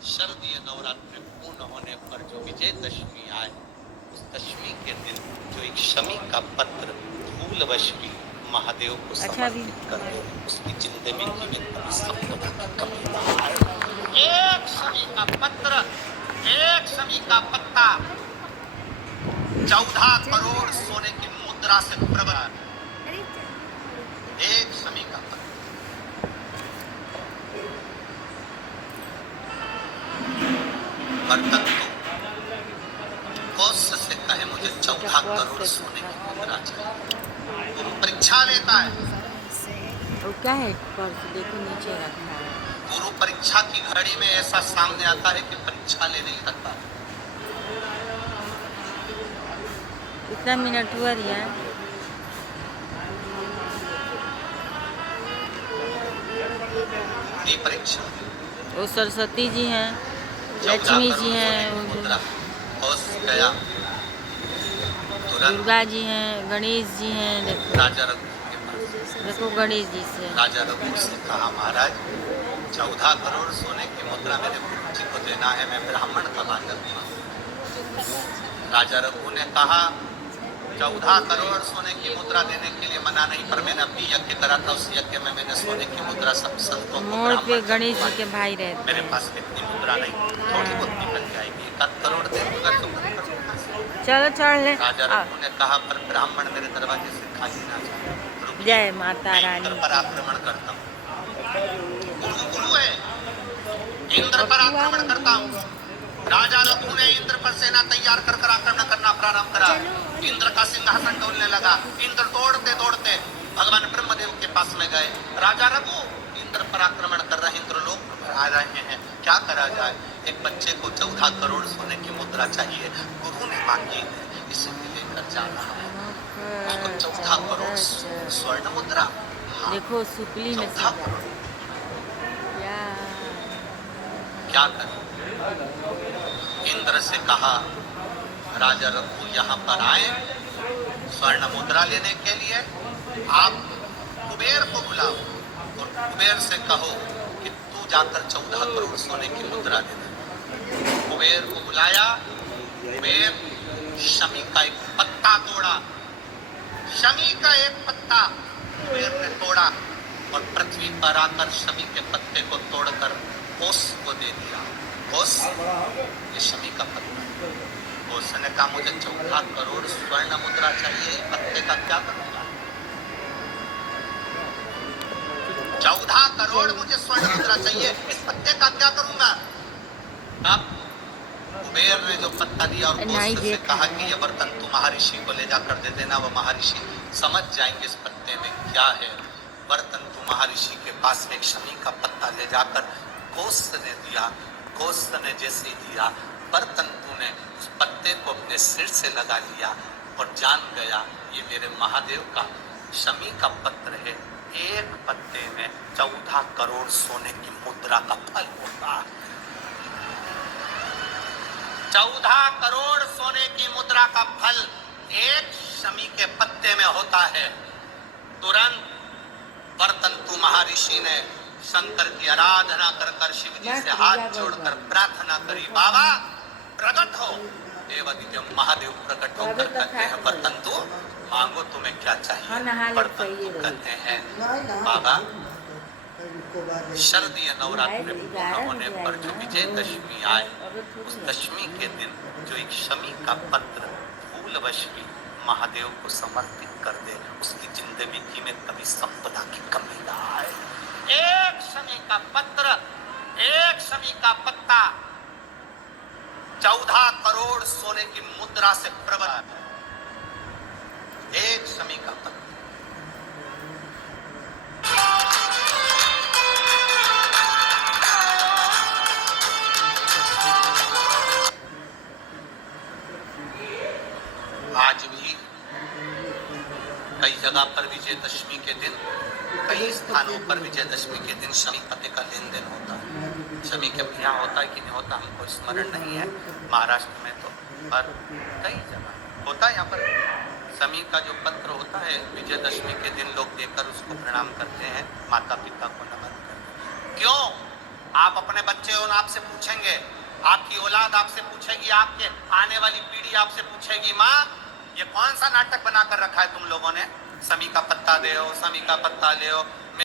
शारदीय नवरात्रि पूर्ण होने पर जो विजयदशमी आए, उस दशमी के दिन जो एक शमी का पत्र धूलवश भी महादेव को समर्पित कर दे, उसकी जिंदगी में कभी संपदा की कमी ना आए। एक शमी का पत्र, एक शमी का पत्ता 14 करोड़ सोने की मुद्रा से प्रबल, एक शमी का पत्र। बर्तन तो कौश से कहे मुझे 14 करोड़ सोने की मुद्रा चाहिए, गुरु परीक्षा लेता है। और क्या है पर्स देखो नीचे रखा है। गुरु परीक्षा की घड़ी में ऐसा सामने आता है कि परीक्षा लेने लगता है। कितना मिनट हुआ रिया? ये परीक्षा वो सरस्वती जी हैं, लक्ष्मी जी हैं, गया दुर्गा जी हैं, गणेश जी हैं। देखो राजा रघु के पास, देखो गणेश जी से राजा रघु से कहा, महाराज 14 करोड़ सोने की मुद्रा मेरे गुरु जी को देना है, मैं ब्राह्मण का बालक हूँ। राजा रघु ने कहा 14 करोड़ सोने की मुद्रा देने के लिए मना नहीं, पर मैंने अपनी यज्ञ करा था, उस यज्ञ में मैंने सोने की मुद्रा सब संतों को मोड़ पे गणेश जी के भाई रहते। मेरे पास इतनी मुद्रा नहीं, थोड़ी बहुत निकल जाएगी, 1 करोड़ दे दूंगा तो चलो चढ़ ले। राजा रघु ने कहा, पर ब्राह्मण मेरे दरवाजे से खाली ना जाए। जय माता रानी। इंद्र पर आक्रमण करता हूँ, गुरु है, इंद्र पर आक्रमण करता हूँ। राजा रघु ने इंद्र पर सेना तैयार कर आक्रमण करना प्रारंभ करा। इंद्र का सिंहासन डोलने लगा। इंद्र दौड़ते दौड़ते भगवान ब्रह्मदेव के पास में गए। राजा रघु इंद्र पर आक्रमण कर रहे, इंद्र लोग आ रहे हैं, क्या करा जाए? एक बच्चे को 14 करोड़ सोने की मुद्रा चाहिए, गुरु ने मांगी है, इसे लेकर जा रहा है। उसको 14 करोड़ स्वर्ण मुद्रा, देखो सुपली में क्या करें? इंद्र से कहा, राजा रघु यहाँ पर आए स्वर्ण मुद्रा लेने के लिए, आप कुबेर को बुलाओ और कुबेर से कहो कि तू जाकर 14 करोड़ सोने की मुद्रा दे दे। कुबेर को बुलाया, कुबेर शमी का एक पत्ता तोड़ा, शमी का एक पत्ता कुबेर ने तोड़ा और पृथ्वी पर आकर शमी के पत्ते को तोड़कर कोस को दे दिया। कोस ये शमी का पत्ता। कोस ने कहा, मुझे 14 करोड़ स्वर्ण मुद्रा चाहिए, पत्ते का क्या करूंगा? 14 करोड़ मुझे स्वर्ण मुद्रा चाहिए, इस पत्ते का क्या करूंगा? अब कुबेर ने जो पत्ता दिया और कोस से कहा कि ये बर्तन तू महर्षि को ले जाकर दे देना, वो महर्षि समझ जाएंगे इस पत्ते में क्या है। बर्तन तू महर्षि के पास एक शमी का पत्ता ले जाकर कोस ने दिया। कोस ने जैसे ही दिया, बर्तन तूने उस पत्ते को अपने सिर से लगा लिया और जान गया ये मेरे महादेव का शमी का पत्र है। एक पत्ते में 14 करोड़ सोने की मुद्रा का फल होता है। 14 करोड़ सोने की मुद्रा का फल एक शमी के पत्ते में होता है। तुरंत बर्तन तू महर्षि ने शंकर की आराधना कर कर शिव जी से हाथ जोड़कर प्रार्थना करी, बाबा प्रकट हो। देवादिदेव महादेव प्रकट होकर कहते हैं, बर्तन तू मांगो, तुम्हें क्या चाहिए? बर्तन तू कहते हैं, बाबा शारदीय नवरात्रि पूर्ण होने पर जो विजयदशमी आए, उस दशमी के दिन जो एक शमी का पत्र फूलवश भी महादेव को समर्पित कर दे, उसकी जिंदगी में कभी संपदा की कमी ना आए। एक शमी का पत्र, एक शमी का पत्ता 14 करोड़ सोने की मुद्रा से प्रबल, एक शमी का पत्र। आज भी कई जगह पर विजयदशमी के दिन, कई स्थानों पर विजयदशमी के दिन शमी पत्ते का लेन देन होता है। शमी के यहाँ होता है कि नहीं होता हमको स्मरण नहीं है, महाराष्ट्र में तो, पर कई जगह होता है। यहाँ पर शमी का जो पत्र होता है, विजयदशमी के दिन लोग देकर उसको प्रणाम करते हैं, माता पिता को नमन करते हैं। क्यों? आप अपने बच्चे और आपसे पूछेंगे, आपकी औलाद आपसे पूछेगी, आपके आने वाली पीढ़ी आपसे पूछेगी, माँ ये कौन सा नाटक बना कर रखा है तुम लोगों ने, समी का पत्ता ले आओ, समी का पत्ता ले आओ।